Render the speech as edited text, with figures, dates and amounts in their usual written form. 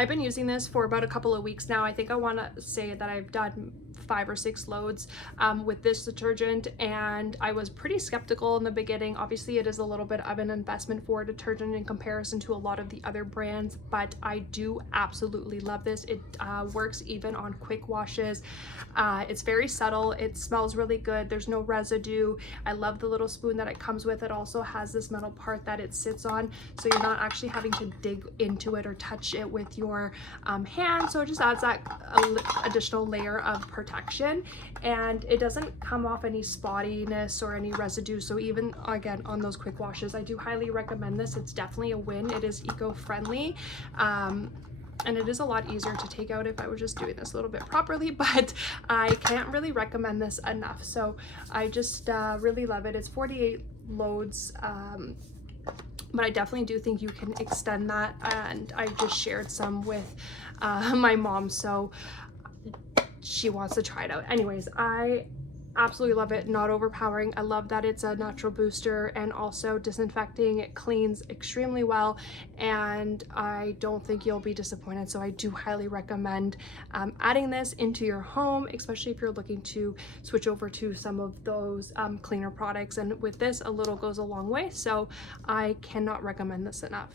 I've been using this for about a couple of weeks now. I think I want to say that I've done 5 or 6 loads with this detergent, and I was pretty skeptical in the beginning. Obviously it is a little bit of an investment for a detergent in comparison to a lot of the other brands, but I do absolutely love this. It works even on quick washes. It's very subtle, it smells really good, there's no residue. I love the little spoon that it comes with. It also has this metal part that it sits on, so you're not actually having to dig into it or touch it with your hand, so it just adds that additional layer of protection, and it doesn't come off any spottiness or any residue. So even again on those quick washes, I do highly recommend this. It's definitely a win. It is eco-friendly, and it is a lot easier to take out if I was just doing this a little bit properly, but I can't really recommend this enough. So I just really love it. It's 48 loads, but I definitely do think you can extend that, and I just shared some with my mom, so she wants to try it out. Anyways, I absolutely love it. Not overpowering. I love that it's a natural booster and also disinfecting. It cleans extremely well, and I don't think you'll be disappointed. So I do highly recommend adding this into your home, especially if you're looking to switch over to some of those cleaner products. And with this, a little goes a long way, so I cannot recommend this enough.